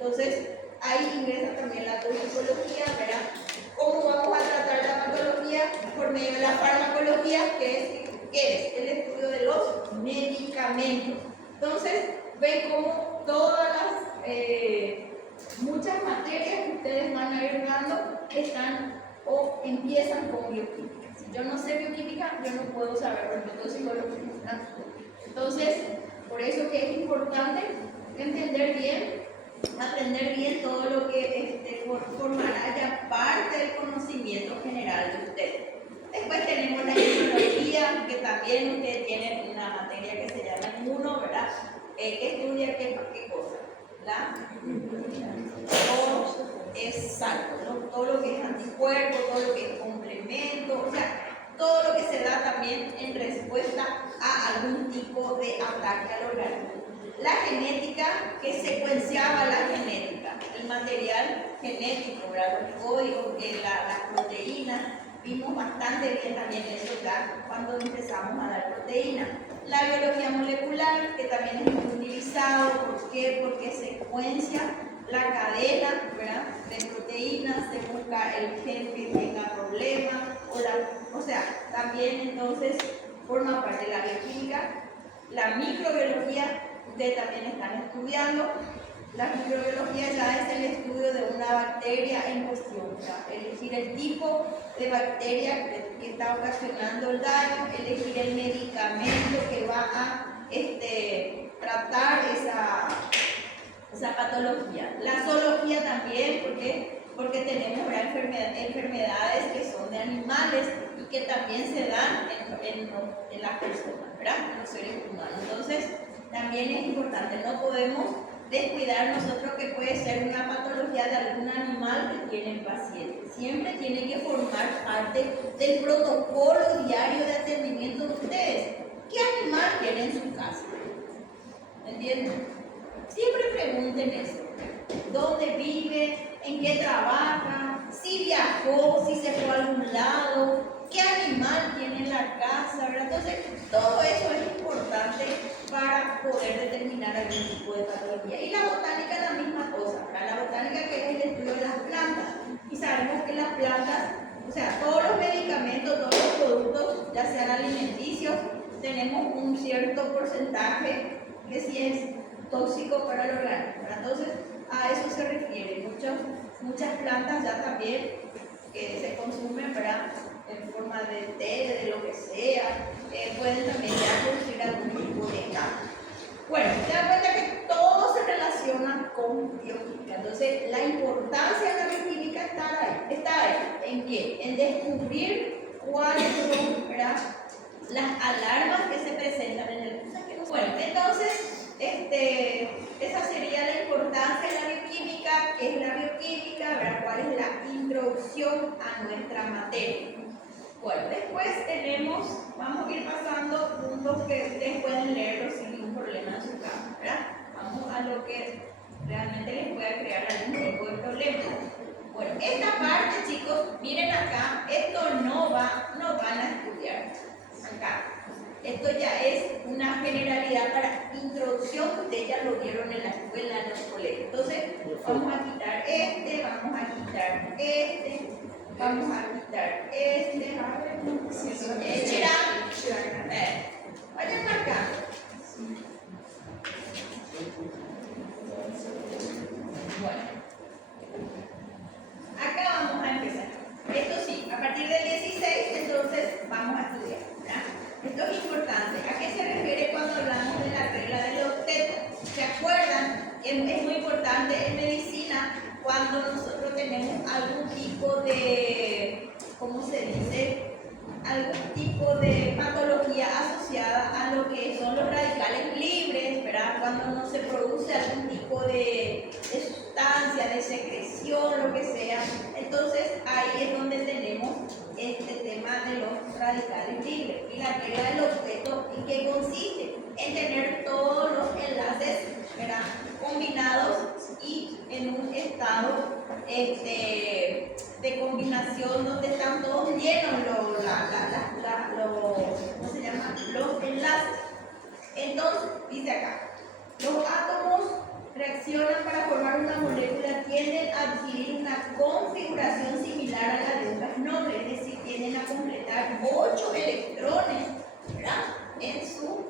Entonces, ahí ingresa también la toxicología, ¿verdad? ¿Cómo vamos a tratar la patología? Por medio de la farmacología, que es el estudio de los medicamentos. Entonces, ven cómo todas las muchas materias que ustedes van a ir dando están o empiezan con bioquímica. Si yo no sé bioquímica, yo no puedo saber toxicología. Entonces, por eso que es importante entender bien, aprender bien todo lo que formará ya parte del conocimiento general de ustedes. Después tenemos la inmunología, que también ustedes tienen una materia que se llama inmuno, ¿verdad? Que estudia qué cosa. Exacto, ¿no? Todo lo que es anticuerpo, todo lo que es complemento, o sea, todo lo que se da también en respuesta a algún tipo de ataque al organismo. La genética, que secuenciaba la genética, el material genético, ¿verdad? Los códigos, las proteínas, vimos bastante bien también eso ya cuando empezamos a dar proteínas. La biología molecular, que también es muy utilizado, ¿por qué? Porque secuencia la cadena, ¿verdad?, de proteínas, se busca el gen que tenga problemas, o sea, también entonces forma parte de la bioquímica. La microbiología, ustedes también están estudiando. La microbiología ya es el estudio de una bacteria en cuestión, ¿verdad? Elegir el tipo de bacteria que está ocasionando el daño, elegir el medicamento que va a tratar esa patología. La zoología también, porque tenemos enfermedades que son de animales y que también se dan en las personas, ¿verdad?, en los seres humanos. Entonces, también es importante, no podemos descuidar nosotros que puede ser una patología de algún animal que tiene el paciente. Siempre tiene que formar parte del protocolo diario de atendimiento de ustedes. ¿Qué animal tiene en su casa? ¿Entienden? Siempre pregunten eso. ¿Dónde vive? ¿En qué trabaja? ¿Si viajó? ¿Si se fue a algún lado? ¿Qué animal tiene en la casa? ¿Verdad? Entonces, todo eso es importante para poder determinar algún tipo de patología. Y la botánica es la misma cosa, ¿verdad? La botánica, que es el estudio de las plantas. Y sabemos que las plantas, o sea, todos los medicamentos, todos los productos, ya sean alimenticios, tenemos un cierto porcentaje que sí es tóxico para el organismo, ¿verdad? Entonces, a eso se refiere. Muchas plantas ya también que se consumen, ¿verdad?, en forma de té, de lo que sea, pueden también ya producir algún tipo de daño. Bueno, se dan cuenta que todo se relaciona con bioquímica. Entonces, la importancia de la bioquímica está ahí. ¿En qué? En descubrir cuáles son, ¿verdad?, las alarmas que se presentan en el cuerpo. Bueno, entonces, esa sería la importancia de la bioquímica. ¿Qué es la bioquímica? ¿Verdad? ¿Cuál es la introducción a nuestra materia? Bueno, después vamos a ir pasando puntos que ustedes pueden leerlos sin ningún problema en su casa, ¿verdad? Vamos a lo que realmente les pueda crear algún tipo de problema. Bueno, esta parte, chicos, miren acá, esto no van a estudiar acá. Esto ya es una generalidad para introducción, que ustedes ya lo vieron en la escuela, en los colegios. Entonces, vamos a quitar vamos a quitar vamos a quitar vayan marcando. Bueno, acá vamos a empezar. Esto sí, a partir del 16, entonces vamos a estudiar, ¿verdad? Esto es importante. ¿A qué se refiere cuando hablamos de la regla del octeto? ¿Se acuerdan? Es muy importante en medicina cuando nosotros tenemos algún tipo de, ¿cómo se dice?, algún tipo de patología asociada a lo que son los radicales libres, ¿verdad? Cuando no se produce algún tipo de sustancia, de secreción, lo que sea. Entonces ahí es donde tenemos este tema de los radicales libres. Y la regla del octeto, ¿en qué consiste? En tener todos los enlaces, ¿verdad?, combinados y en un estado de combinación donde están todos llenos ¿cómo se llama?, los enlaces. Entonces, dice acá, los átomos reaccionan para formar una molécula tienden a adquirir una configuración similar a la de otras nobles, es decir, tienden a completar 8 electrones, ¿verdad?, en su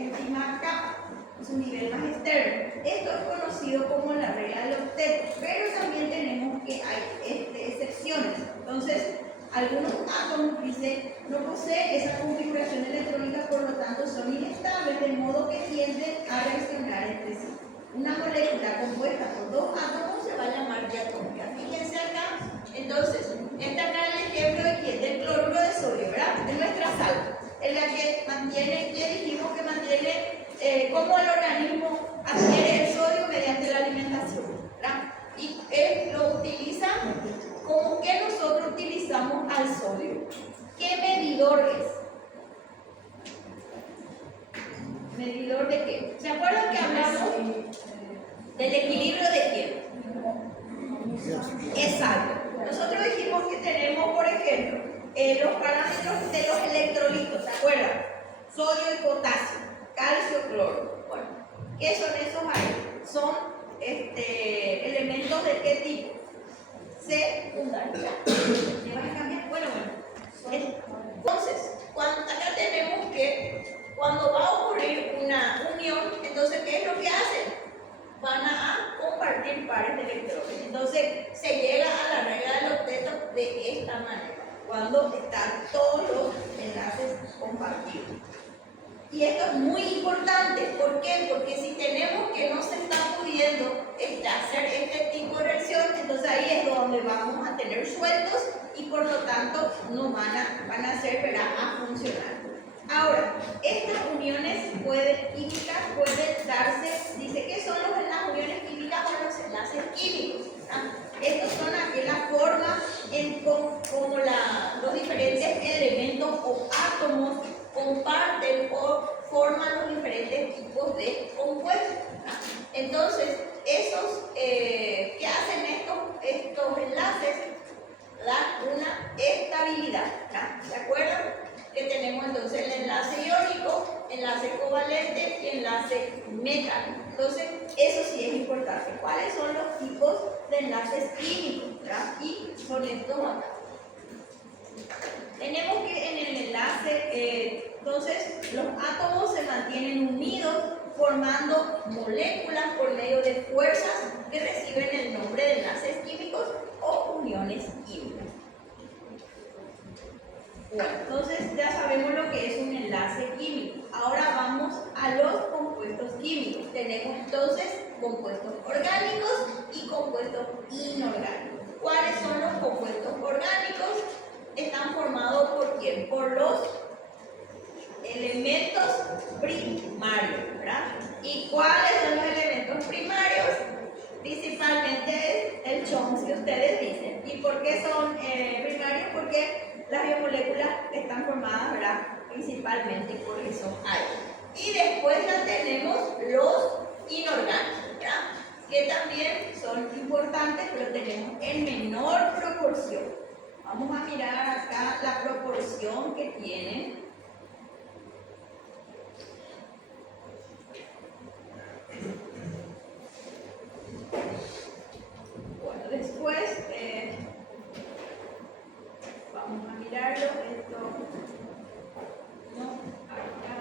última capa, en su nivel más externo. Esto es conocido como la regla del octeto, pero también tenemos que hay excepciones. Entonces, algunos átomos, dice, no poseen esa configuración electrónica, por lo tanto son inestables, de modo que tienden a reaccionar entre sí. Una molécula compuesta por 2 átomos se va a llamar diatómica. Fíjense acá, entonces, acá el ejemplo de quién, del cloruro de sodio, ¿verdad?, de nuestra sal, en la que mantiene, ya dijimos que mantiene, cómo el organismo adquiere el sodio mediante la alimentación, ¿verdad? Y él lo utiliza como que nosotros utilizamos al sodio. ¿Qué medidor es? ¿Medidor de qué? ¿Se acuerdan que hablamos del equilibrio de quién? Exacto. Nosotros dijimos que tenemos, por ejemplo, los parámetros de los electrolitos, ¿se acuerdan? Sodio y potasio, calcio, cloro. Bueno, ¿qué son esos ahí? Son elementos de qué tipo? Secundarios. ¿Me vas a cambiar? Bueno. Entonces, acá tenemos que cuando va a ocurrir una unión, entonces, ¿qué es lo que hacen? Van a compartir pares de electrones. Entonces, se llega a la regla del octeto de esta manera, cuando están todos los enlaces compartidos. Y esto es muy importante. ¿Por qué? Porque si tenemos que no se está pudiendo hacer este tipo de reacción, entonces ahí es donde vamos a tener sueltos y por lo tanto no van a ser, ¿verdad?, a funcionar. Ahora, estas uniones químicas pueden darse, dice que son las uniones químicas o los enlaces químicos, ¿verdad? Estos son aquellas formas como los diferentes elementos o átomos comparten o forman los diferentes tipos de compuestos, ¿verdad? Entonces, ¿qué hacen estos enlaces? Dan una estabilidad, ¿verdad? ¿Se acuerdan? Que tenemos entonces el enlace iónico, enlace covalente y enlace metálico. Entonces, eso sí es importante. ¿Cuáles son los tipos de enlaces químicos, ¿verdad? Y son estos acá. Tenemos que en el enlace, entonces, los átomos se mantienen unidos formando moléculas por medio de fuerzas que reciben el nombre de enlaces químicos o uniones químicas. Bueno, entonces ya sabemos lo que es un enlace químico. Ahora vamos a los compuestos químicos. Tenemos entonces compuestos orgánicos y compuestos inorgánicos. ¿Cuáles son los compuestos orgánicos? Están formados ¿por quién? Por los elementos primarios, ¿verdad? ¿Y cuáles son los elementos primarios? Principalmente es el Chomsky, ustedes dicen. ¿Y por qué son primarios? Porque las biomoléculas están formadas, ¿verdad?, principalmente por esos átomos. Y después ya tenemos los inorgánicos, ¿verdad?, que también son importantes, pero tenemos en menor proporción. Vamos a mirar acá la proporción que tienen. Bueno, después vamos a mirarlo. Esto, no, acá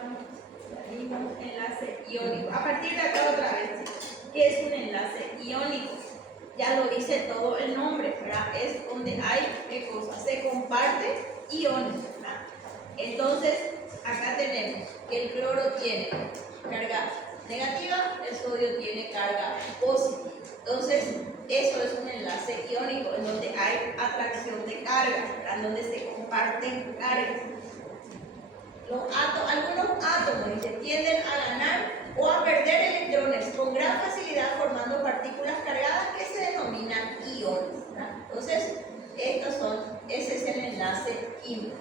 salimos enlace iónico. A partir de acá otra vez, ¿qué es un enlace iónico? Ya lo dice todo el nombre, ¿verdad? Es donde hay, ¿qué cosa? Se comparte iones, ¿verdad? Entonces, acá tenemos que el cloro tiene carga negativa, el sodio tiene carga positiva. Entonces, eso es un enlace iónico, en donde hay atracción de carga, ¿verdad?, en donde se comparten cargas. Algunos átomos tienden a ganar o a perder electrones con gran facilidad, formando partículas cargadas que se denominan iones, ¿verdad? Entonces, ese es el enlace químico.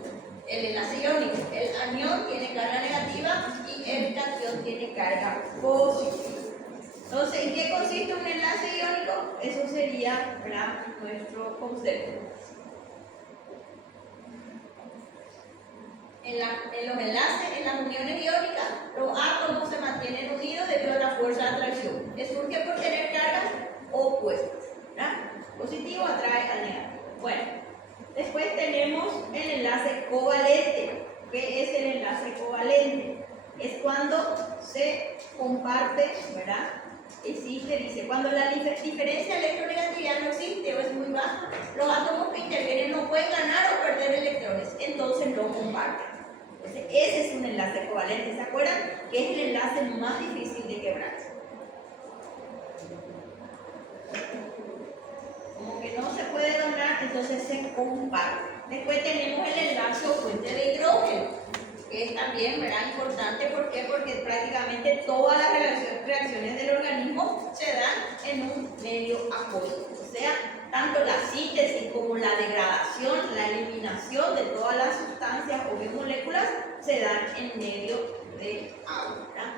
El enlace iónico, el anión tiene carga negativa y el catión tiene carga positiva. Entonces, ¿en qué consiste un enlace iónico? Eso sería, ¿verdad?, nuestro concepto. En los enlaces, en las uniones iónicas, los átomos se mantienen unidos debido a la fuerza de atracción, que surge por tener cargas opuestas, ¿verdad? Positivo atrae al negativo. Bueno, después tenemos el enlace covalente. ¿Qué es el enlace covalente? Es cuando se comparte, ¿verdad? Existe, dice, cuando la diferencia de electronegatividad no existe o es muy baja, los átomos que intervienen no pueden ganar o perder electrones, entonces no comparten. Entonces, ese es un enlace covalente, ¿se acuerdan? Que es el enlace más difícil de quebrar. Como que no se puede donar, entonces se comparte. Después tenemos el enlace opuente de hidrógeno, que es también, ¿verdad?, importante. ¿Por qué? Porque prácticamente todas las reacciones del organismo se dan en un medio acuoso. O sea, tanto la síntesis como la degradación, la eliminación de todas las sustancias o biomoléculas se dan en medio de agua, ¿verdad?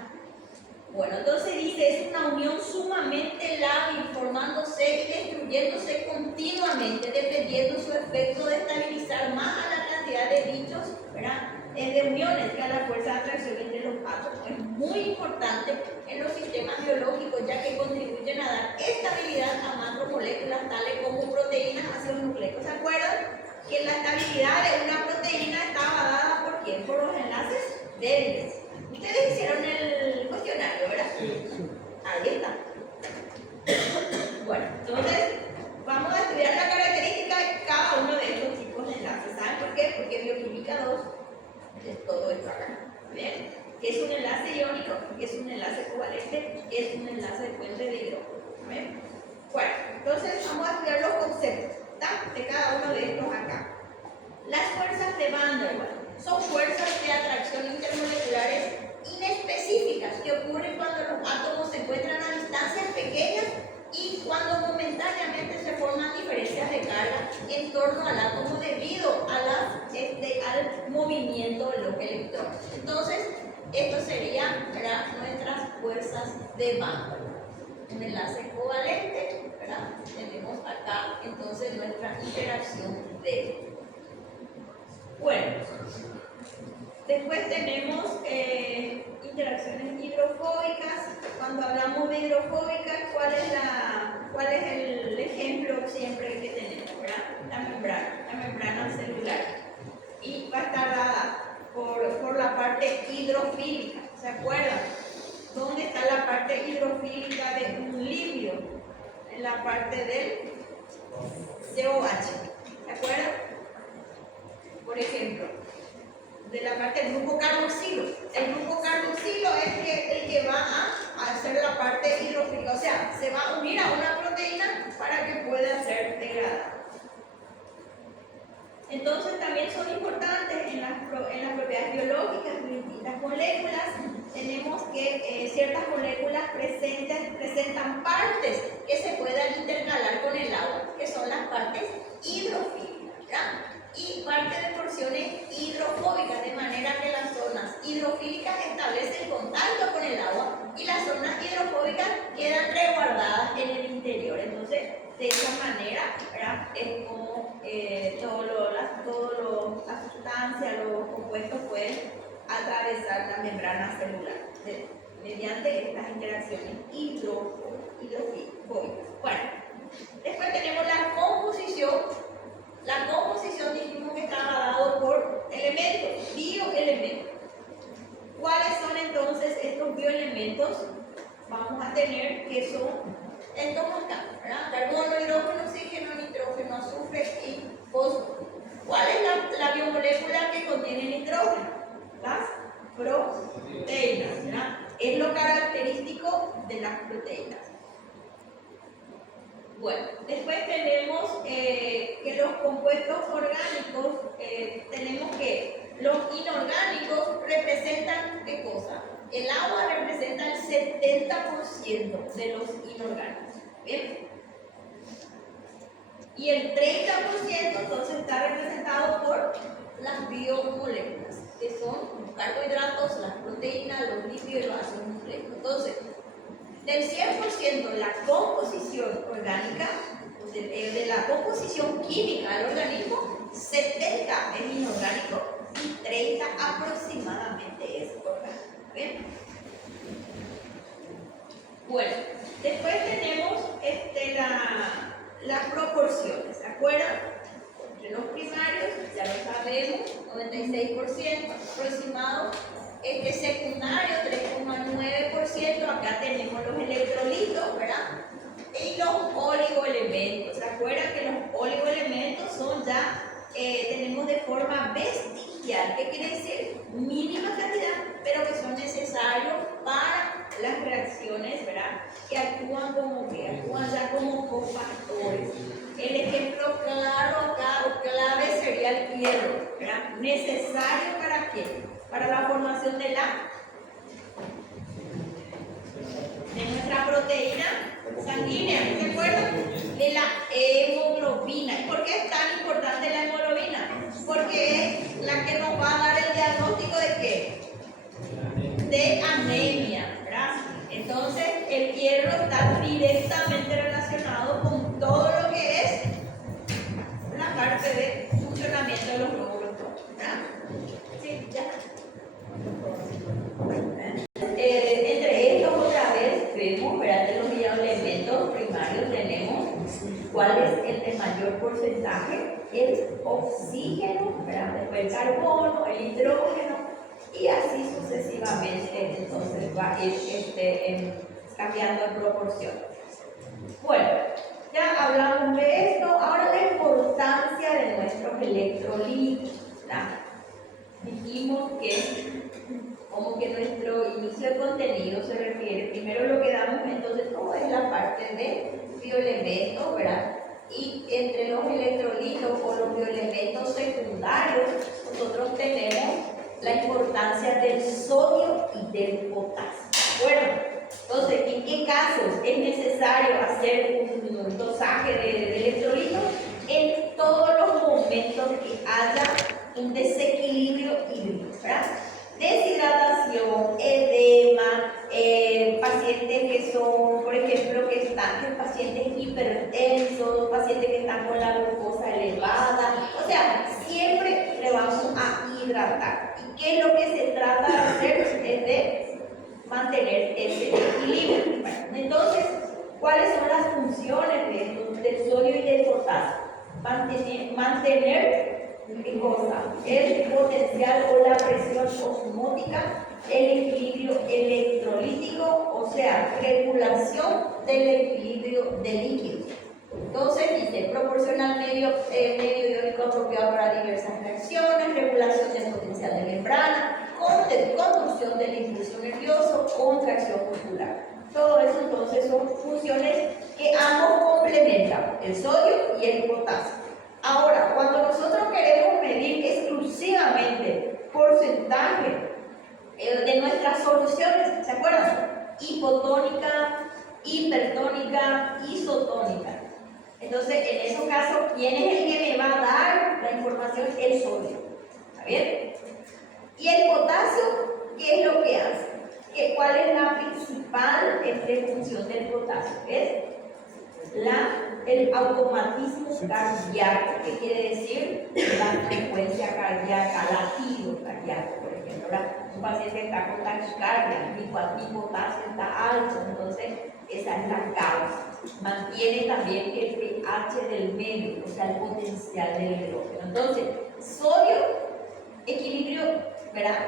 Bueno, entonces dice, es una unión sumamente lábil, formándose y destruyéndose continuamente, dependiendo su efecto de estabilizar más a la cantidad de bichos, ¿verdad?, de uniones que a la fuerza de atracción entre los átomos. Es muy importante en los sistemas biológicos, ya que contribuyen a dar estabilidad a macromoléculas tales como proteínas, ácidos nucleicos. ¿Se acuerdan que la estabilidad de una proteína estaba dada por quién? Por los enlaces débiles. Ustedes hicieron el cuestionario, ¿verdad? Ahí está. Bueno, entonces vamos a estudiar la característica de cada uno de estos tipos de enlaces. ¿Saben por qué? Porque bioquímica 2 es todo esto acá. ¿Ven? ¿Qué es un enlace iónico? ¿Qué es un enlace covalente? ¿Qué es un enlace de puente de hidrógeno? ¿Ven? Bueno, entonces vamos a estudiar los conceptos, ¿está?, de cada uno de estos acá. Las fuerzas de Van der Waals son fuerzas de atracción intermoleculares inespecíficas que ocurren cuando los átomos se encuentran a distancias pequeñas y cuando momentáneamente se forman diferencias de carga en torno al átomo debido a al movimiento de los electrones. Entonces, esto serían, ¿verdad?, nuestras fuerzas de Van der Waals. Un enlace covalente, ¿verdad? Tenemos acá entonces nuestra interacción de. Bueno, después tenemos interacciones hidrofóbicas. Cuando hablamos de hidrofóbicas, ¿cuál es el ejemplo siempre que tenemos, ¿verdad? La membrana celular. Y va a estar dada por la parte hidrofílica. ¿Se acuerdan? ¿Dónde está la parte hidrofílica de un líquido? En la parte del COH. ¿Se acuerdan? Por ejemplo, de la parte del grupo carboxilo. El grupo carboxilo es el que va a hacer la parte hidrofílica, o sea, se va a unir a una proteína para que pueda ser degradada. Entonces también son importantes en las propiedades biológicas de distintas moléculas. Tenemos que ciertas moléculas presentan partes que se puedan intercalar con el agua, que son las partes hidrofílicas, ¿verdad?, y parte de porciones hidrofóbicas, de manera que las zonas hidrofílicas establecen contacto con el agua y las zonas hidrofóbicas quedan resguardadas en el interior. Entonces, de esa manera, ¿verdad?, es como las sustancias, los compuestos pueden atravesar la membrana celular mediante estas interacciones hidrofóbicas. Bueno, después tenemos la composición. La composición dijimos que estaba dado por elementos, bioelementos. ¿Cuáles son entonces estos bioelementos? Vamos a tener que son estos acá, ¿verdad? Carbono, hidrógeno, oxígeno, nitrógeno, azufre y fósforo. ¿Cuál es la biomolécula que contiene nitrógeno? Las proteínas, ¿verdad? Es lo característico de las proteínas. Bueno, después tenemos que los compuestos orgánicos, tenemos que los inorgánicos representan, ¿qué cosa? El agua representa el 70% de los inorgánicos, ¿bien? Y el 30% entonces está representado por las biomoléculas, que son los carbohidratos, las proteínas, los lípidos y los ácidos nucleicos. Entonces, del 100% la composición orgánica, de la composición química del organismo, 70 es inorgánico y 30 aproximadamente es orgánico. ¿Bien? Bueno, después tenemos las proporciones, ¿se acuerdan? Entre los primarios, ya lo sabemos, 96% aproximado. Secundario, 3,9%. Acá tenemos los electrolitos, ¿verdad? Y los oligoelementos. ¿Se acuerdan que los oligoelementos son ya, tenemos de forma vestigial? ¿Qué quiere decir? Mínima cantidad, pero que son necesarios para las reacciones, ¿verdad? Que actúan ya como cofactores. El ejemplo claro acá o clave sería el hierro, ¿verdad? ¿Necesario para qué? Para la formación de nuestra proteína sanguínea, ¿se acuerdan? De la hemoglobina. ¿Y por qué es tan importante la hemoglobina? Porque es la que nos va a dar el diagnóstico de ¿qué? De anemia, ¿verdad? Entonces, el hierro está directamente relacionado con todo lo que es la parte de funcionamiento de los glóbulos rojos, ¿verdad? Sí, ya. Entre estos otra vez vemos, ¿verdad? De los bioelementos primarios tenemos cuál es el de mayor porcentaje, el oxígeno, ¿verdad? Después el carbono, el hidrógeno y así sucesivamente. Entonces va a ir cambiando de proporción. Bueno, ya hablamos de esto. Ahora la importancia de nuestros electrolitos, ¿verdad? Dijimos que como que nuestro inicio de contenido se refiere, primero lo que damos entonces todo es la parte de bioelementos, ¿verdad? Y entre los electrolitos o los bioelementos secundarios, nosotros tenemos la importancia del sodio y del potasio. Bueno, entonces, ¿en qué casos es necesario hacer un dosaje de electrolitos? En todos los momentos que haya un desequilibrio hídrico, ¿verdad? Deshidratación, edema, pacientes que son, por ejemplo, pacientes hipertensos, pacientes que están con la glucosa elevada, o sea, siempre le vamos a hidratar. ¿Y qué es lo que se trata de hacer? Es de mantener ese equilibrio. Bueno, entonces, ¿cuáles son las funciones del sodio y del potasio? Mantener ¿qué cosa? El potencial o la presión osmótica, el equilibrio electrolítico, o sea, regulación del equilibrio de líquidos. Entonces dice, proporciona el medio iónico apropiado para diversas reacciones, regulación del potencial de membrana, conducción del impulso nervioso, contracción muscular. Todo eso entonces son funciones que ambos complementan, el sodio y el potasio. Ahora, cuando nosotros queremos medir exclusivamente porcentaje de nuestras soluciones, ¿se acuerdan? Hipotónica, hipertónica, isotónica. Entonces, en esos casos, ¿quién es el que me va a dar la información? El sodio. ¿Está bien? Y el potasio, ¿qué es lo que hace? ¿Cuál es la principal función del potasio? Es el automatismo cardíaco. ¿Qué quiere decir? La frecuencia cardíaca, latido cardíaco, por ejemplo. Un paciente está con taquicardia, mi potasio está alto, entonces esa es la causa. Mantiene también el pH del medio, o sea, el potencial del hidrógeno. Entonces, sodio, equilibrio, ¿verdad?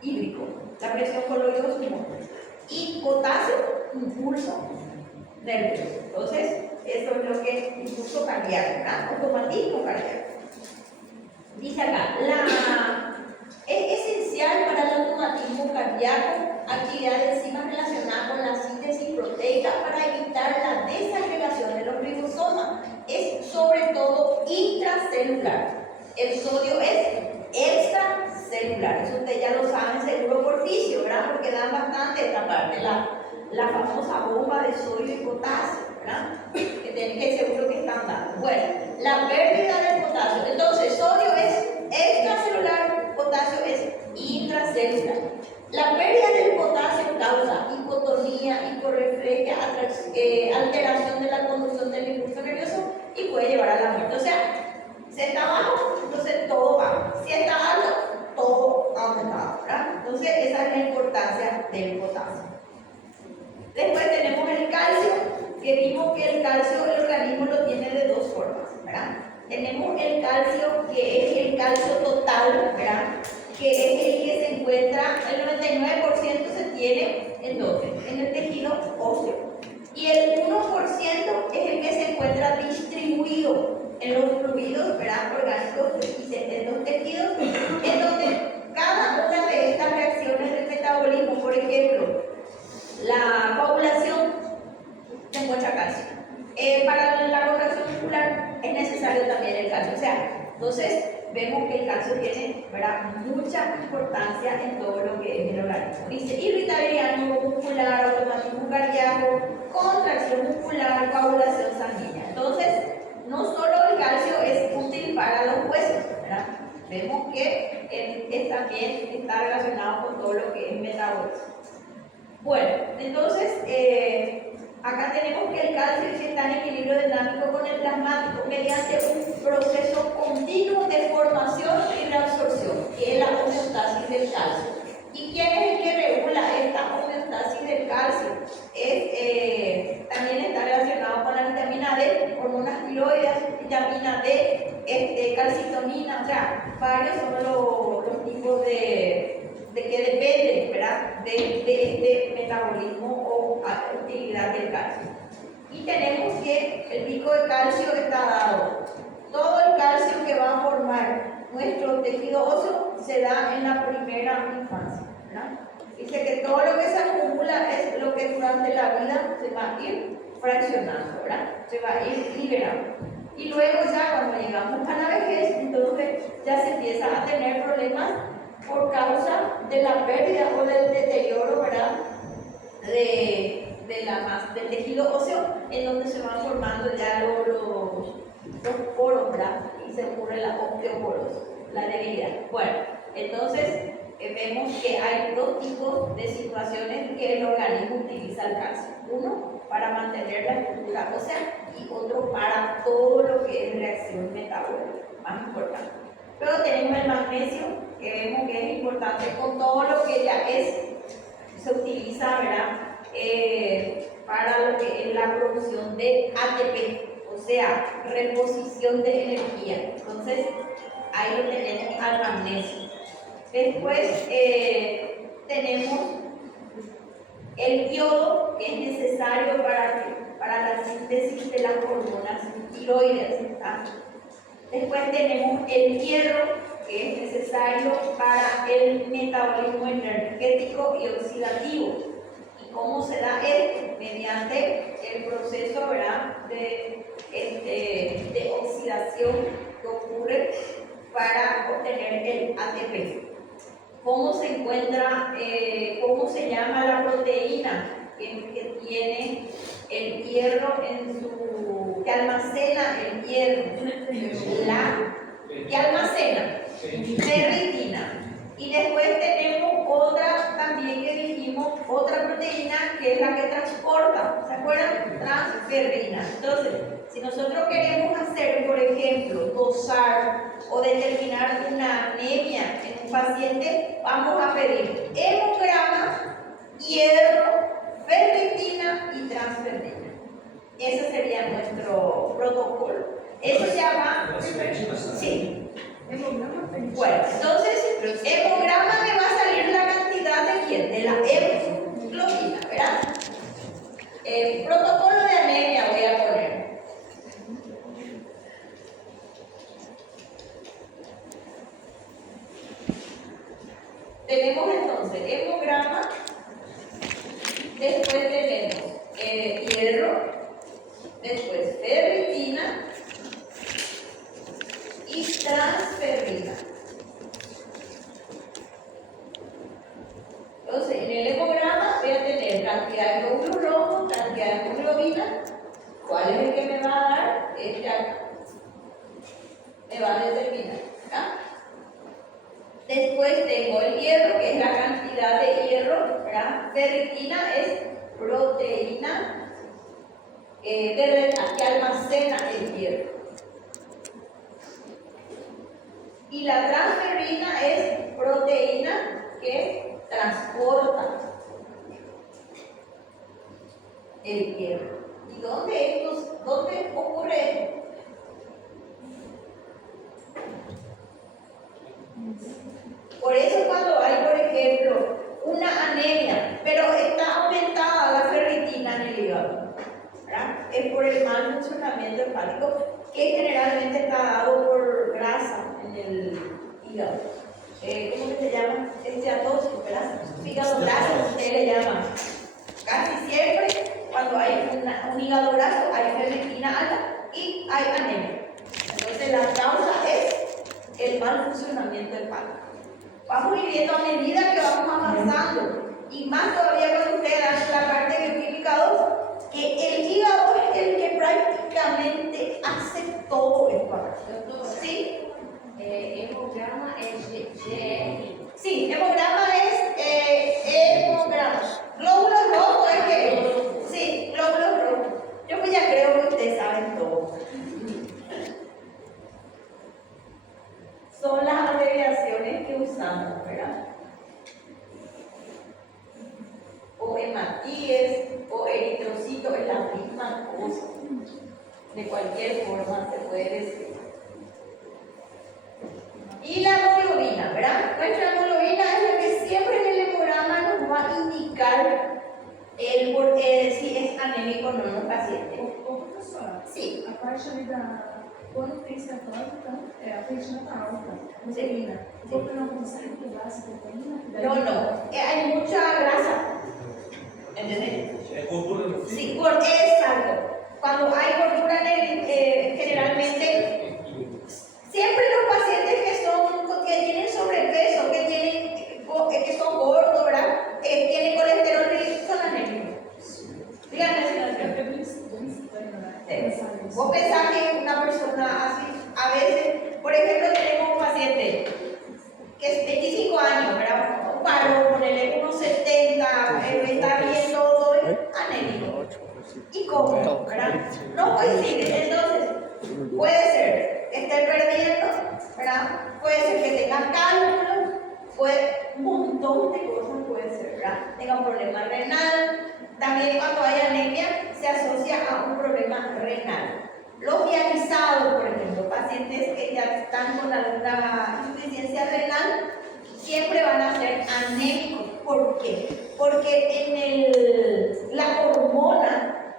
Hídrico, la presión coloide osmótica. Y potasio, impulso nervioso. Entonces, eso es lo que es impulso cardíaco, ¿verdad? Automatismo cardíaco. Dice acá, es esencial para el automatismo cardíaco actividad de enzimas relacionadas con la síntesis proteica para evitar la desagregación de los ribosomas. Es sobre todo intracelular. El sodio es extracelular. Eso ustedes ya lo saben seguro por fisio, ¿verdad? Porque dan bastante esta parte, la famosa bomba de sodio y potasio, ¿verdad? Que seguro que están dando. Bueno, la pérdida del potasio. Entonces, sodio es extracelular, potasio es intracelular. La pérdida del potasio causa hipotonía, hiporreflejia, alteración de la conducción del impulso nervioso y puede llevar a la muerte. O sea, si está bajo, entonces todo baja. Si está alto, todo aumentado, ¿verdad? Entonces, esa es la importancia del potasio. Después tenemos el calcio, que vimos que el calcio el organismo lo tiene de dos formas, ¿verdad? Tenemos el calcio, que es el calcio total, ¿verdad? Que es el que se encuentra, el 99% se tiene ¿en dónde? En el tejido óseo. Y el 1% es el que se encuentra distribuido en los fluidos, ¿verdad? Orgánicos existentes en los tejidos, en donde cada una de estas reacciones del metabolismo, por ejemplo, la coagulación, se encuentra calcio. Para la contracción muscular es necesario también el calcio. O sea, entonces vemos que el calcio tiene, ¿verdad?, mucha importancia en todo lo que es el organismo. Dice irritabilidad muscular, automatismo cardíaco, contracción muscular, coagulación sanguínea. Entonces, no solo el calcio es útil para los huesos, ¿verdad? Vemos que también está relacionado con todo lo que es metabolismo. Bueno, entonces, acá tenemos que el calcio está en equilibrio dinámico con el plasmático mediante un proceso continuo de formación y reabsorción, que es la homeostasis del calcio. ¿Y quién es el que regula esta homeostasis del calcio? También está relacionado con la vitamina D, hormonas tiroides, vitamina D, calcitonina, o sea, varios son los tipos de que dependen, ¿verdad?, de este metabolismo o utilidad del calcio. Y tenemos que el pico de calcio está dado. Todo el calcio que va a formar nuestro tejido óseo se da en la primera infancia, ¿verdad? Dice que todo lo que se acumula es lo que durante la vida se va a ir fraccionando, ¿verdad? Se va a ir liberando. Y luego ya cuando llegamos a la vejez, entonces ya se empieza a tener problemas por causa de la pérdida o del deterioro, ¿verdad?, del tejido óseo, en donde se van formando ya los poros, ¿verdad?, y se ocurre la osteoporosis, la debilidad. Bueno, entonces vemos que hay dos tipos de situaciones que el organismo utiliza el calcio. Uno para mantener la estructura ósea y otro para todo lo que es reacción metabólica, más importante. Luego tenemos el magnesio, que vemos que es importante con todo lo que ya se utiliza, ¿verdad?, para lo que es la producción de ATP, o sea, reposición de energía. Entonces, ahí lo tenemos al magnesio. Después tenemos el yodo, que es necesario para la síntesis de las hormonas tiroides, ¿verdad? Después tenemos el hierro, que es necesario para el metabolismo energético y oxidativo. ¿Y cómo se da esto? Mediante el proceso, ¿verdad?, de oxidación que ocurre para obtener el ATP. ¿Cómo se encuentra, cómo se llama la proteína que tiene el hierro que almacena el hierro? ¿Que almacena? Ferritina. Y después tenemos otra también que dijimos, otra proteína que es la que transporta, ¿se acuerdan? Transferrina. Entonces, si nosotros queremos hacer, por ejemplo, dosar o determinar una anemia en un paciente, vamos a pedir hemograma, hierro, ferritina y transferrina. Ese sería nuestro protocolo. Eso se llama... Sí. Bueno, entonces, hemograma me va a salir la cantidad de ¿quién? De la hemoglobina, ¿verdad? Protocolo de anemia voy a poner. Tenemos entonces hemograma, después tenemos hierro, después ferritina y transferrina. Entonces, en el hemograma voy a tener cantidad de glóbulos rojos, cantidad de hemoglobina. ¿Cuál es el que me va a dar? Este acá. Me va a determinar, ¿verdad? Después tengo el hierro, que es la cantidad de hierro, ¿verdad? Ferritina es proteína que almacena el hierro. Y la transferrina es proteína transporta el hierro. ¿Y dónde ocurre esto? Por eso cuando hay, por ejemplo, una anemia, pero está aumentada la ferritina en el hígado, ¿verdad? Es por el mal funcionamiento hepático que generalmente está dado por grasa en el hígado. ¿Cómo que se llama? Esteatosis, ¿verdad? Hígado graso, ustedes le llaman. Casi siempre, cuando hay un hígado graso, hay ferritina alta y hay anemia. Entonces, la causa es el mal funcionamiento hepático. Vamos a ir viendo a medida que vamos avanzando, y más todavía cuando ustedes dan la parte de bioquímica 2, que el hígado es el que prácticamente hace todo esto. ¿Sí? Hemograma es GR. Sí, hemograma es hemograma. Glóbulos rojos es que. Sí, glóbulos rojos. Yo pues ya creo que ustedes saben todo. Son las abreviaciones que usamos, ¿verdad? O hematíes o eritrocito es la misma cosa. De cualquier forma se puede decir. Y la hemoglobina, ¿verdad? Nuestra hemoglobina es la que siempre en el hemograma nos va a indicar si es anémico o no en los pacientes. Professora, Sí. a parte ali quando tem cetose, então, a ferritina está alta, hemoglobina. O corpo não consegue pegar essa proteína? No. Hay mucha grasa. ¿Entendés? ¿Es gordura en el Sí, exacto. Cuando hay gordura generalmente, siempre los pacientes que tienen sobrepeso, que son gordos, ¿verdad? Tienen colesterol, son anémicos. Díganme si no es cierto. Vos pensás que una persona así, a veces, por ejemplo, tenemos un paciente que es 25 años, ¿verdad? Un varón, ponele unos 70, está bien todo, anémico. ¿Y cómo? ¿Verdad? No coincide. Entonces, puede ser que esté perdiendo, ¿verdad? Puede ser que tenga cálculos, un montón de cosas puede ser, ¿verdad? Tenga un problema renal. También cuando hay anemia se asocia a un problema renal. Los dializados, por ejemplo, pacientes que ya están con alguna insuficiencia renal, siempre van a ser anémicos. ¿Por qué? Porque la hormona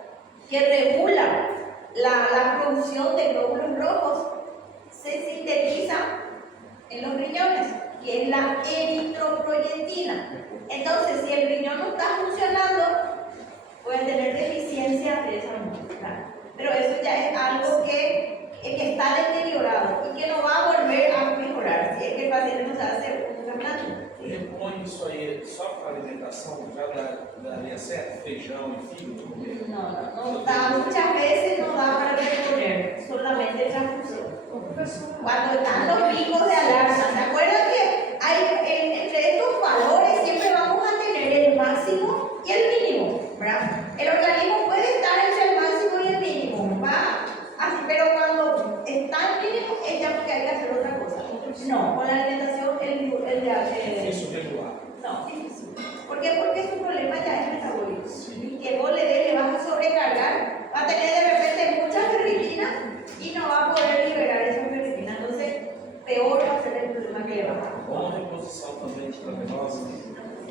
que regula la producción de glóbulos rojos se sintetiza en los riñones, que es la eritroproyetina. Entonces, si el riñón no está funcionando, pueden tener deficiencia de esa hormona. Pero eso ya es algo que está deteriorado y que no va a volver a mejorar si es que el paciente no se hace un tratamiento. Ele põe isso aí só para alimentação, já daria certo? Feijão e fígado? No da, muchas veces no da para reponer, solamente transfusión. Cuando están los picos de alarma, ¿se acuerdan que entre estos valores siempre vamos a tener el máximo y el mínimo, ¿verdad? El organismo puede estar entre el máximo y el mínimo, ¿va? Así, pero cuando está el mínimo es ya porque hay que hacer otra cosa. No, con la alimentación Isso regular. no, difícil. ¿Por qué? Porque su problema ya es metabólico. Y que vos le vas a sobrecargar, va a tener de repente mucha ferritina y no va a poder liberar esa ferritina. Entonces, peor va a ser el problema que le va a dar. Ou uma reposição também intravenosa.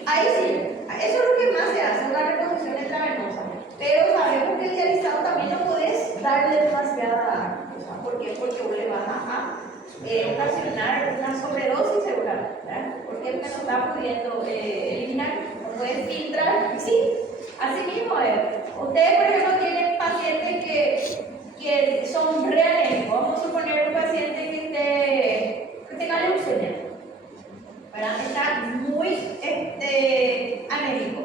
Ahí sí, eso es lo que más se hace, una reposición intravenosa. Pero sabemos que el dializado también no podés darle demasiada cosa. ¿Por qué? Porque vos le vas a ocasionar una sobredosis celular, ¿verdad? Porque no está pudiendo eliminar, no puede filtrar. Sí, así mismo es. Ustedes, por ejemplo, tienen pacientes que son reanémicos. Vamos a suponer un paciente que tenga leucemia, ¿verdad? Está muy anémico,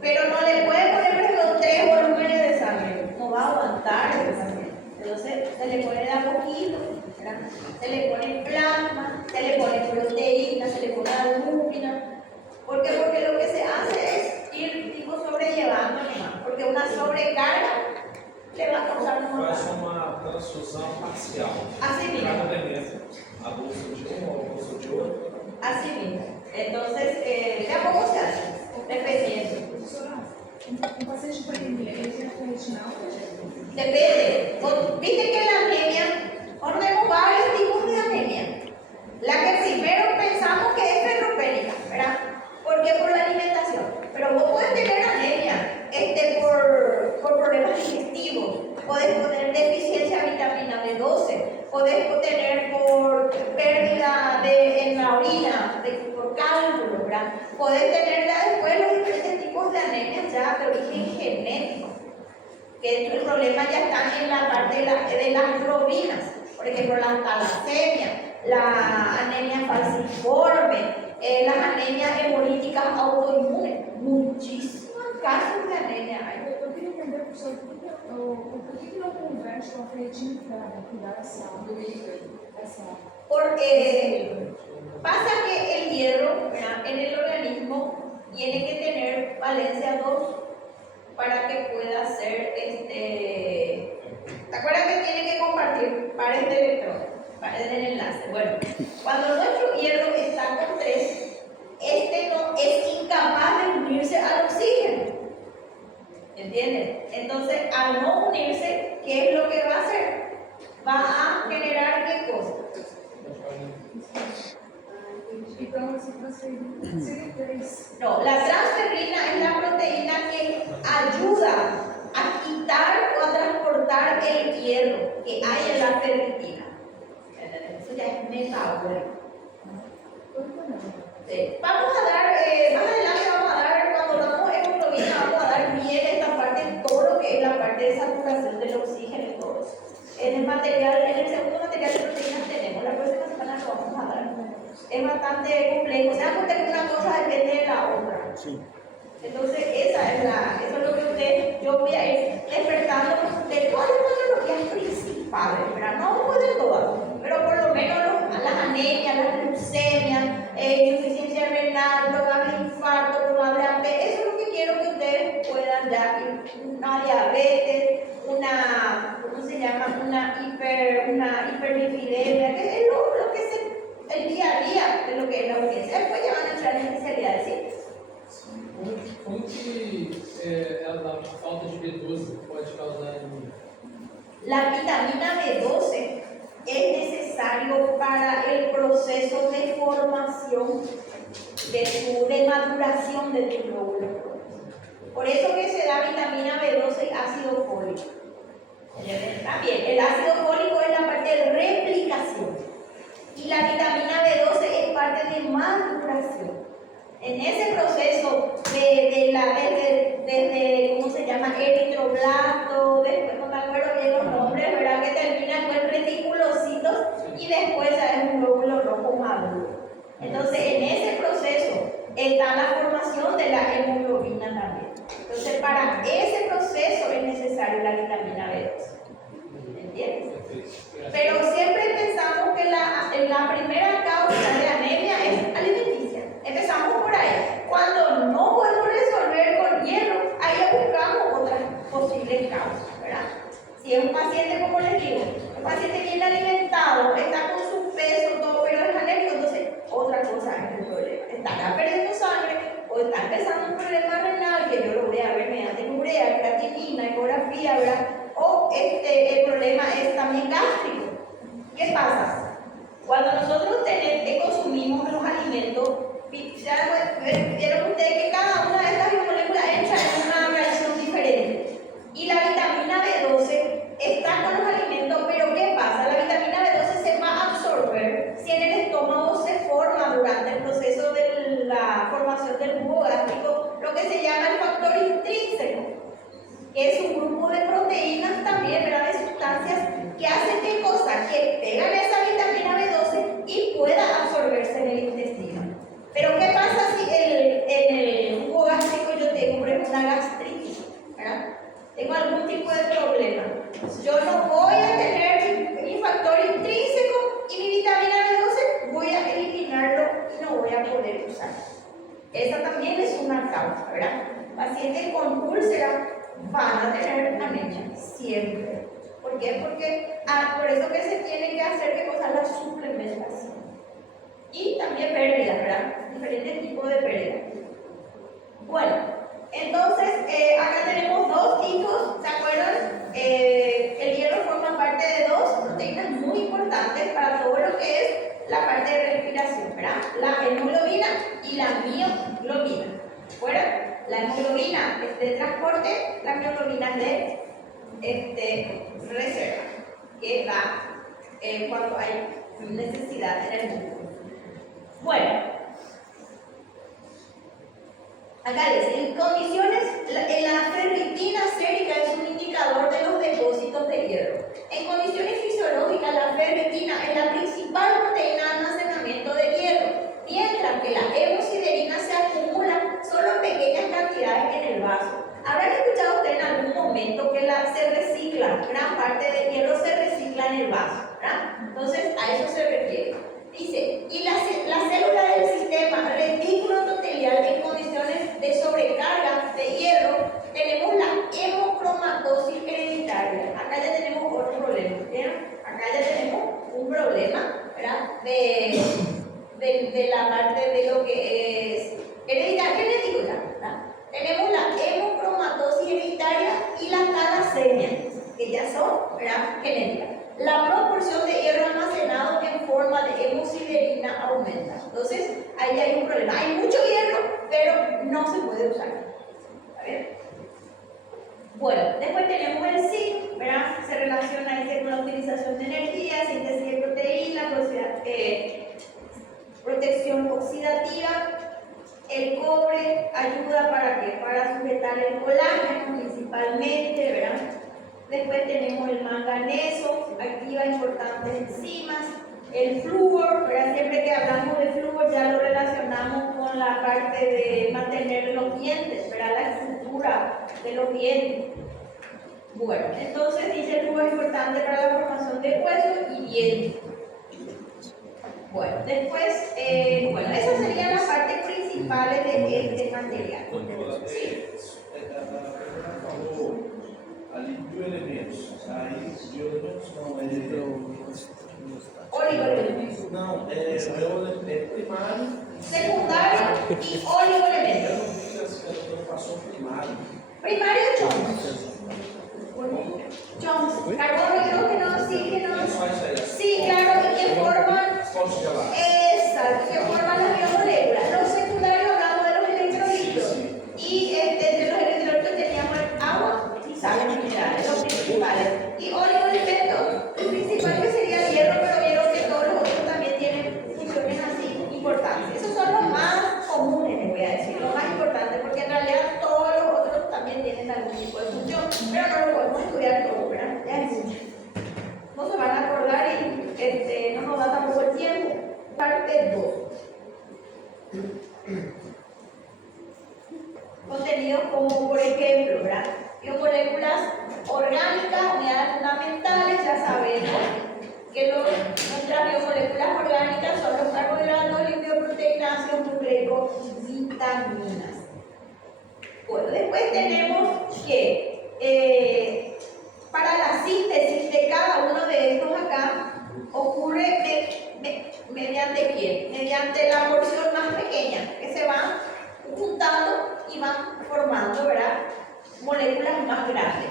pero no le puede poner, por ejemplo, 3 volúmenes de sangre, no va a aguantar el paciente. Entonces se le pone de a poquito, ¿verdad? Se le pone plasma, se le pone proteína, se le pone albúmina. ¿Por qué? Porque lo que se hace es ir tipo sobrellevando nomás, porque una sobrecarga le va a causar Faz más. uma transfusão parcial. Así mismo. Cada elemento. A bolsa de um, a bolsa de outro. Así mismo. Entonces, de a poco alta, gente? Depende. Viste que la anemia, ahora tenemos varios tipos de anemia. La que primero pensamos que es ferropénica, ¿verdad? ¿Por qué? Por la alimentación. Pero vos podés tener anemia por problemas digestivos, podés tener deficiencia de vitamina B12, podés tener por pérdida en la orina, por cálculo, ¿verdad? Podés tener ya después los diferentes tipos de anemia ya de origen genético, que el problema ya está en la parte de las globinas, por ejemplo, la talasemia, la anemia falciforme, las anemias hemolíticas autoinmunes, muchísimos casos de anemia hay. Eu queria entender, professor, por que não converte com a creatina para dar essa Porque pasa que el hierro, ¿verdad?, en el organismo tiene que tener valencia 2 para que pueda ser ¿te acuerdas que tiene que compartir pares de electrones, pares del enlace? Bueno, cuando nuestro hierro está con 3, no es incapaz de unirse al oxígeno. ¿Entienden? Entonces, al no unirse, ¿qué es lo que va a hacer? Va a generar ¿qué cosa? Então, essa transferência seria 3. No, la transferrina es la proteína que ayuda a quitar o a transportar el hierro que hay en la ferritina. Eso ya es metabólico. Vamos a dar, más adelante vamos a dar, cuando damos hemoglobina, vamos a dar bien esta parte, todo lo que es la parte de saturación del oxígeno y todo eso. En el segundo material de proteínas tenemos, la próxima semana lo vamos a dar. Es bastante complejo, se dan cuenta que una cosa depende de la otra. Sí. Entonces, eso es lo que yo voy a ir despertando de todas las patologías principales, ¿verdad? No voy de todas, pero por lo menos las anemias, las leucemias, insuficiencia renal, probable infarto, probable AP, eso es lo que quiero que ustedes puedan ya, una diabetes, ¿cómo se llama? Una hiperlipidemia, que es lo que es el día a día de lo que es la urgencia. Después ya van a entrar en especialidades, ¿sí? Como que a falta de B12 pode causar anemia? La vitamina B12 es necesario para el proceso de formación, de maduración de tu glóbulos rojos. Por eso que se da vitamina B12 y ácido fólico. También, el ácido fólico es la parte de replicación y la vitamina B12 es parte de maduración. En ese proceso desde ¿cómo se llama? Eritroblasto, después no me acuerdo bien los nombres, ¿verdad? Que termina con reticulocitos y después es un glóbulo rojo maduro. Entonces, en ese proceso está la formación de la hemoglobina también. Entonces, para ese proceso es necesaria la vitamina B12. ¿Entiendes? Pero siempre pensamos que la primera causa de anemia es alimenticia. Empezamos por ahí. Cuando no podemos resolver con hierro, ahí buscamos otras posibles causas, ¿verdad? Si es un paciente, como les digo, un paciente bien alimentado, está con su peso, todo, pero es anémico, entonces otra cosa es el problema. Estará perdiendo sangre o está empezando un problema renal, que yo lo voy a ver mediante urea, creatinina, ecografía, ¿verdad? O el problema es también gástrico. ¿Qué pasa? Cuando nosotros consumimos los alimentos, vieron ustedes que cada una de estas biomoléculas entra en una reacción diferente. Y la vitamina B12 está con los alimentos, pero ¿qué pasa? La vitamina B12 se va a absorber si en el estómago se forma durante el proceso de la formación del jugo gástrico lo que se llama el factor intrínseco, que es un grupo de proteínas también, ¿verdad? De sustancias que hacen ¿qué cosa? Que pegan esa vitamina B12 y pueda absorberse en el intestino. Pero ¿qué pasa si en el jugo gástrico yo tengo, por ejemplo, una gastritis, ¿verdad? Tengo algún tipo de problema. Yo no voy a tener mi factor intrínseco y mi vitamina B12 voy a eliminarlo y no voy a poder usarlo. Esa también es una causa, ¿verdad? Pacientes con úlcera van a tener anemia siempre. ¿Por qué? Porque por eso que se tiene que hacer ¿qué cosa? La suplementación. Y también pérdidas, ¿verdad? Diferentes tipos de pérdidas. Bueno, entonces acá tenemos dos tipos, ¿se acuerdan? mioglobina. Bueno, la hemoglobina es de transporte, la mioglobina es de reserva, que da cuando hay necesidad en el músculo. Bueno, acá dice, en condiciones, la ferritina sérica es un indicador de los depósitos de hierro. En condiciones fisiológicas, la ferritina es la principal proteína de almacenamiento de hierro, mientras que la hemosiderina se acumula solo en pequeñas cantidades en el vaso. ¿Habrán escuchado ustedes en algún momento que se recicla, gran parte del hierro se recicla en el vaso, ¿verdad? Entonces, a eso se refiere. Dice, y la célula del sistema retículo endotelial en condiciones de sobrecarga de hierro, tenemos la hemocromatosis hereditaria. Acá ya tenemos otro problema, ¿verdad? Acá ya tenemos un problema, ¿verdad? De la parte de lo que es hereditario, genético, ¿verdad? Tenemos la hemocromatosis hereditaria y la talasemia, que ya son, ¿verdad?, genéticas. La proporción de hierro almacenado en forma de hemosiderina aumenta. Entonces, ahí hay un problema. Hay mucho hierro, pero no se puede usar. ¿Está bien? Bueno, después tenemos el zinc, ¿verdad? Se relaciona con la utilización de energía, síntesis de proteínas, protección oxidativa. El cobre ayuda para ¿qué? Para sujetar el colágeno principalmente, ¿verdad? Después tenemos el manganeso, activa importantes enzimas. El flúor, ¿verdad? Siempre que hablamos de flúor ya lo relacionamos con la parte de mantener los dientes, ¿verdad? La estructura de los dientes. Bueno, entonces dice el flúor es importante para la formación de huesos y dientes. Bueno, después, bueno, esas serían las partes principales de este material. Sí. Ali, bioelementos. Aí, bioelementos não, Oligoelementos. Não, é primário. Secundário e oligoelementos. Eu não vi a preocupação primária. Primário é Jones. Jones, carbono, hidrógeno, oxígeno. Sí, claro, y que forman. Exacto, que forman las biomoléculas. Los secundarios hablamos de los electrolitos. Y entre los electrolitos teníamos el agua y sales minerales, los principales. Y oligoelementos, el principal que sería el hierro, pero vieron que todos los otros también tienen funciones así importantes. Esos son los más comunes, les voy a decir, los más importantes, porque en realidad todos los otros también tienen algún tipo de función, pero no lo podemos estudiar todo, ¿verdad? Ya es mucho. No se van a acordar y no nos da tampoco el tiempo. Parte 2. Contenidos como, por ejemplo, ¿verdad? Biomoléculas orgánicas, unidades fundamentales, ya sabemos que nuestras biomoléculas orgánicas son los carbohidratos, lipidoproteínas, ácidos nucleicos y vitaminas. Bueno, después tenemos que para la síntesis de cada uno de estos acá ocurre mediante ¿quién? Mediante la porción más pequeña, que se van juntando y van formando, ¿verdad?, moléculas más grandes.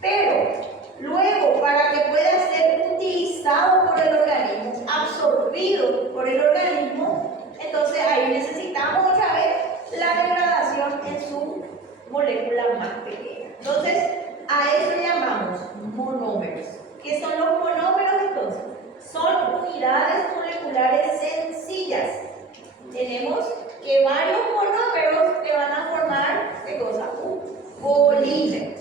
Pero luego, para que pueda ser utilizado por el organismo, absorbido por el organismo, entonces ahí necesitamos otra vez la degradación en su molécula más pequeña. Entonces, a eso llamamos monómeros. ¿Qué son los monómeros entonces? Son unidades moleculares sencillas. Tenemos que varios monómeros que van a formar, ¿qué cosa? Un polímero.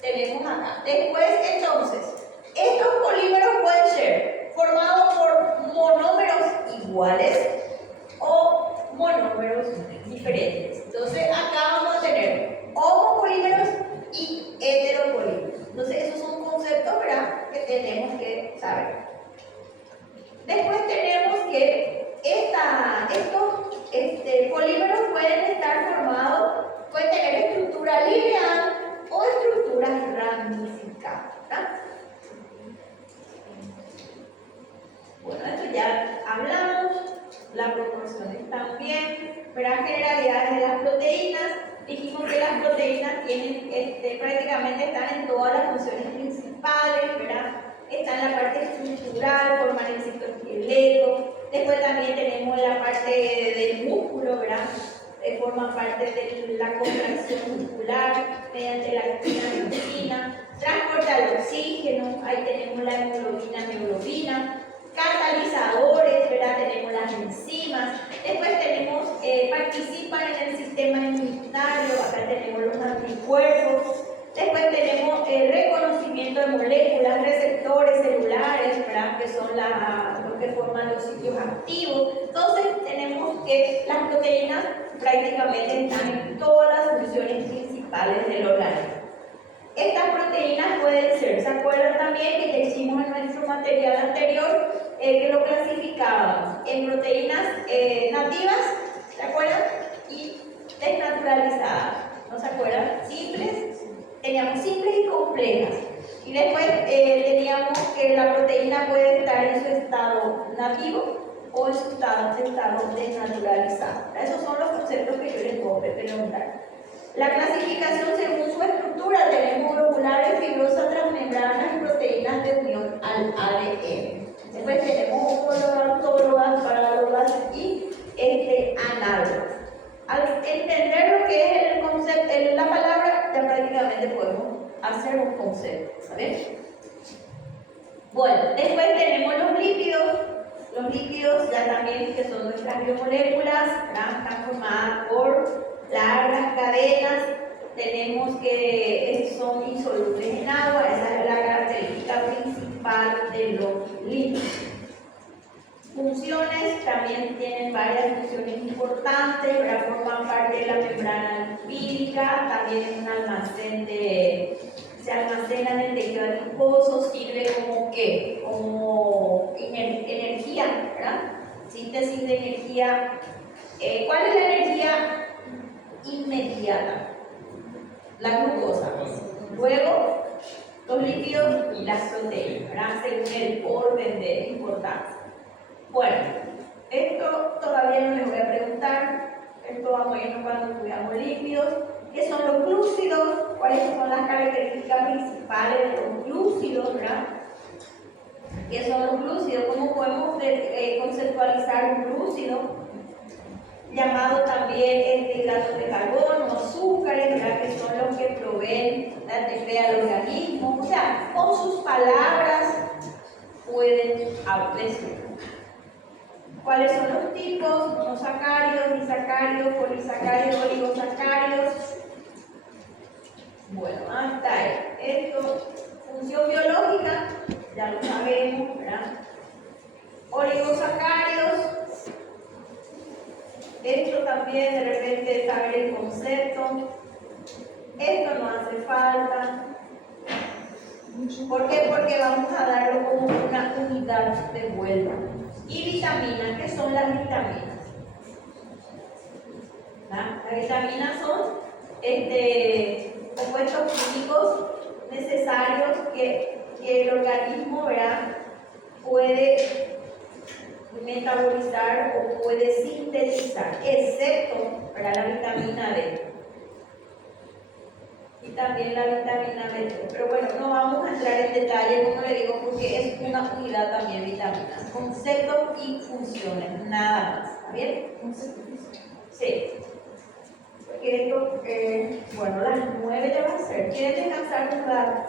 Tenemos acá. Después, entonces, estos polímeros pueden ser formados por monómeros iguales o monómeros diferentes. Entonces, acá vamos a tener homopolímeros y heteropolímeros. Entonces, esos son conceptos, ¿verdad?, que tenemos que saber. Después tenemos que estos polímeros pueden tener estructura lineal o estructuras ramificadas, ¿verdad? Bueno, esto ya hablamos, las proporciones también, ¿verdad? Generalidades de las proteínas. Dijimos que las proteínas tienen, prácticamente están en todas las funciones principales, ¿verdad? Está en la parte estructural, forman el citoesqueleto. Después también tenemos la parte del músculo, ¿verdad? Forma parte de la contracción muscular mediante la actina, transporta el oxígeno, ahí tenemos la hemoglobina, catalizadores, ¿verdad? Tenemos las enzimas, después tenemos, participan en el sistema inmunitario, acá tenemos los anticuerpos, después tenemos el reconocimiento de moléculas, receptores celulares, ¿verdad? Que son los que forman los sitios activos. Entonces tenemos que las proteínas prácticamente están en todas las funciones principales del organismo. Estas proteínas pueden ser, ¿se acuerdan también que ya hicimos en nuestro material anterior que lo clasificábamos en proteínas nativas, ¿se acuerdan? Y desnaturalizadas, ¿no se acuerdan? Simples, teníamos simples y complejas. Y después teníamos que la proteína puede estar en su estado nativo o en su estado desnaturalizado. Esos son los conceptos que yo les puedo preguntar. La clasificación según su estructura, tenemos globulares, fibrosas, transmembranas y proteínas de unión al ADN. Después tenemos homólogas, parálogas y análogas. Al entender lo que es el concepto, la palabra, ya prácticamente podemos hacer un concepto, ¿sabes? Bueno, después tenemos los lípidos. Los lípidos ya también, que son nuestras biomoléculas, están formadas por largas cadenas, tenemos que son insolubles en agua, esa es la característica principal de los lípidos. Funciones, también tienen varias funciones importantes, forman parte de la membrana lipídica, también es un almacén se almacena en el tejido adiposo, sirve como ¿qué? Como energía, ¿verdad? Síntesis de energía. ¿Cuál es la energía inmediata? La glucosa. Luego, los lípidos y las proteínas, ¿verdad? Según el orden de importancia. Bueno, esto todavía no les voy a preguntar, esto vamos a irnos cuando estudiamos lípidos. ¿Qué son los glúcidos? ¿Cuáles son las características principales de los glúcidos, ¿verdad? ¿Qué son los glúcidos? ¿Cómo podemos conceptualizar un glúcido? Llamado también hidratos de carbono, azúcares, ¿verdad? Que son los que proveen la ATP al organismo. O sea, con sus palabras pueden decir. ¿Cuáles son los tipos? Monosacáridos, disacáridos, polisacáridos, oligosacáridos. Bueno, hasta ahí. Esto, función biológica, ya lo sabemos, ¿verdad? Oligosacáridos. Esto también de repente saber el concepto. Esto no hace falta. ¿Por qué? Porque vamos a darlo como una unidad de vuelta. Y vitaminas, ¿qué son las vitaminas? Las vitaminas son compuestos químicos necesarios que el organismo, ¿verdad?, puede metabolizar o puede sintetizar, excepto para la vitamina D y también la vitamina B3. Pero bueno, no vamos a entrar en detalle, como le digo, porque es una unidad también vitaminas, conceptos y funciones, nada más. ¿Está bien? Sí. Porque esto, bueno, las 9 ya va a ser. ¿Quieren descansar un rato?